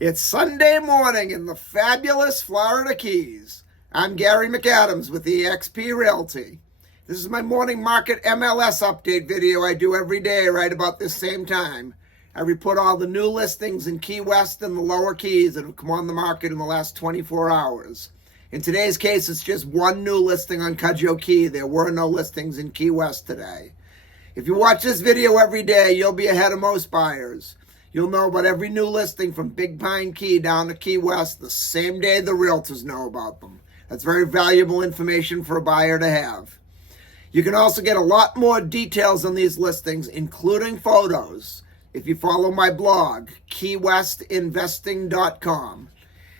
It's Sunday morning in the fabulous Florida Keys. I'm Gary McAdams with eXp Realty. This is my morning market MLS update video I do every day right about this same time. I report all the new listings in Key West and the lower Keys that have come on the market in the last 24 hours. In today's case, it's just one new listing on Cudjoe Key. There were no listings in Key West today. If you watch this video every day, you'll be ahead of most buyers. You'll know about every new listing from Big Pine Key down to Key West the same day the realtors know about them. That's very valuable information for a buyer to have. You can also get a lot more details on these listings, including photos, if you follow my blog, keywestinvesting.com.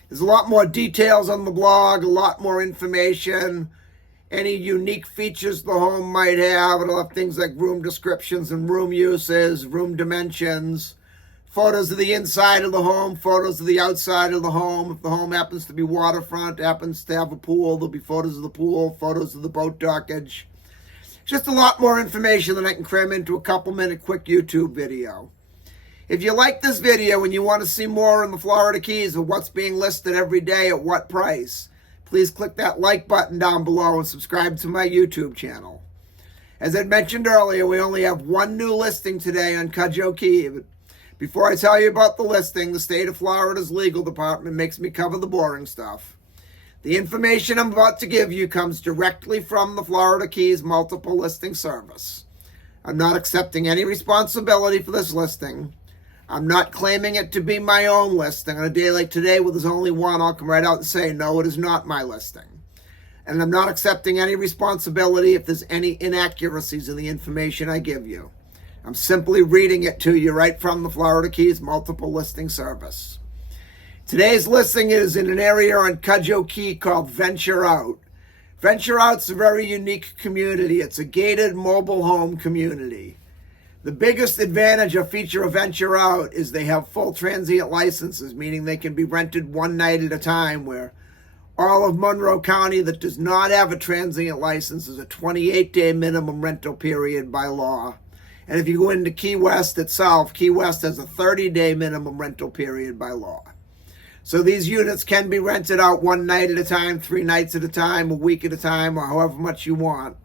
There's a lot more details on the blog, a lot more information, any unique features the home might have. It'll have things like room descriptions and room uses, room dimensions, photos of the inside of the home, photos of the outside of the home. If the home happens to be waterfront, happens to have a pool, there'll be photos of the pool, photos of the boat dockage. Just a lot more information than I can cram into a couple-minute quick YouTube video. If you like this video and you want to see more in the Florida Keys of what's being listed every day at what price, please click that like button down below and subscribe to my YouTube channel. As I mentioned earlier, we only have one new listing today on Cudjoe Key. Before I tell you about the listing, the state of Florida's legal department makes me cover the boring stuff. The information I'm about to give you comes directly from the Florida Keys Multiple Listing Service. I'm not accepting any responsibility for this listing. I'm not claiming it to be my own listing. On a day like today where there's only one, I'll come right out and say, no, it is not my listing. And I'm not accepting any responsibility if there's any inaccuracies in the information I give you. I'm simply reading it to you right from the Florida Keys Multiple Listing Service. Today's listing is in an area on Cudjoe Key called Venture Out. Venture Out's a very unique community. It's a gated mobile home community. The biggest advantage or feature of Venture Out is they have full transient licenses, meaning they can be rented one night at a time, where all of Monroe County that does not have a transient license is a 28-day minimum rental period by law. And if you go into Key West itself, Key West has a 30-day minimum rental period by law. So these units can be rented out one night at a time, 3 nights at a time, a week at a time, or however much you want.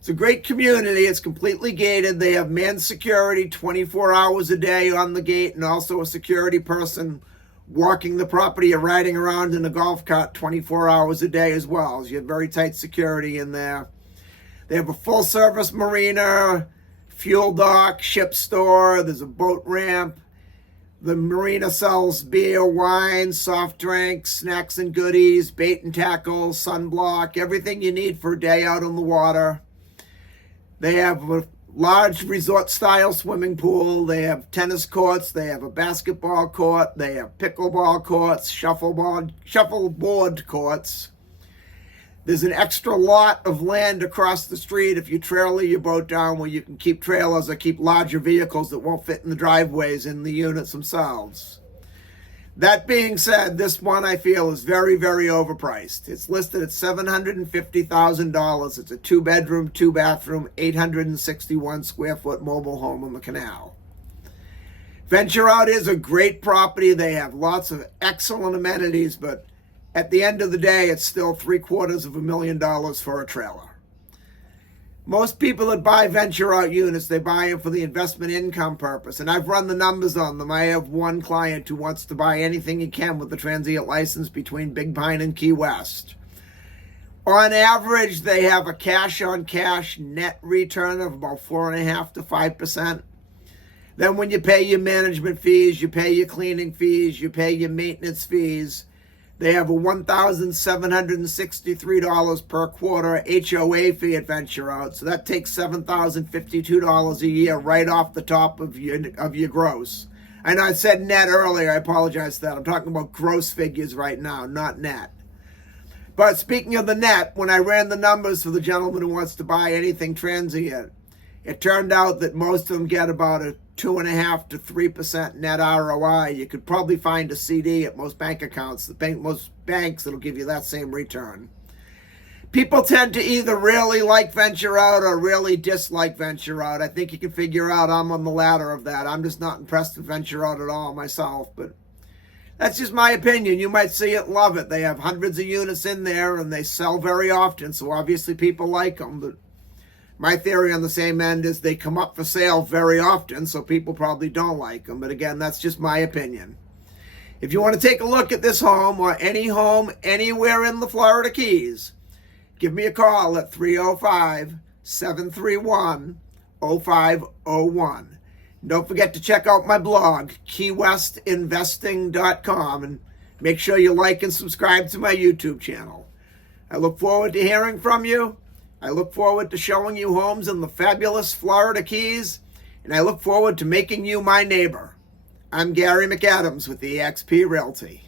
It's a great community. It's completely gated. They have manned security 24 hours a day on the gate, and also a security person walking the property or riding around in a golf cart 24 hours a day as well. So you have very tight security in there. They have a full-service marina, fuel dock, ship store. There's a boat ramp. The marina sells beer, wine, soft drinks, snacks and goodies, bait and tackle, sunblock, everything you need for a day out on the water. They have a large resort-style swimming pool. They have tennis courts. They have a basketball court. They have pickleball courts, shuffleboard courts. There's an extra lot of land across the street if you trailer your boat down, where you can keep trailers or keep larger vehicles that won't fit in the driveways in the units themselves. That being said, this one I feel is very, very overpriced. It's listed at $750,000. It's a 2-bedroom, 2-bathroom, 861 square foot mobile home on the canal. Venture Out is a great property. They have lots of excellent amenities, but at the end of the day, it's still $750,000 for a trailer. Most people that buy Venture Out units, they buy them for the investment income purpose. And I've run the numbers on them. I have one client who wants to buy anything he can with the transient license between Big Pine and Key West. On average, they have a cash-on-cash net return of about 4.5% to 5%. Then when you pay your management fees, you pay your cleaning fees, you pay your maintenance fees, they have a $1,763 per quarter HOA fee at Venture Out. So that takes $7,052 a year right off the top of your gross. I know I said net earlier. I apologize for that. I'm talking about gross figures right now, not net. But speaking of the net, when I ran the numbers for the gentleman who wants to buy anything transient, it turned out that most of them get about a 2.5% to 3% net ROI. You could probably find a CD at most bank accounts. Most banks that'll give you that same return. People tend to either really like Venture Out or really dislike Venture Out. I think you can figure out I'm on the latter of that. I'm just not impressed with Venture Out at all myself. But That's just my opinion. You might see it and love it. They have hundreds of units in there and they sell very often, so obviously people like them. But my theory on the same end is they come up for sale very often, so people probably don't like them. But again, that's just my opinion. If you want to take a look at this home or any home anywhere in the Florida Keys, give me a call at 305-731-0501. Don't forget to check out my blog, keywestinvesting.com, and make sure you like and subscribe to my YouTube channel. I look forward to hearing from you. I look forward to showing you homes in the fabulous Florida Keys, and I look forward to making you my neighbor. I'm Gary McAdams with eXp Realty.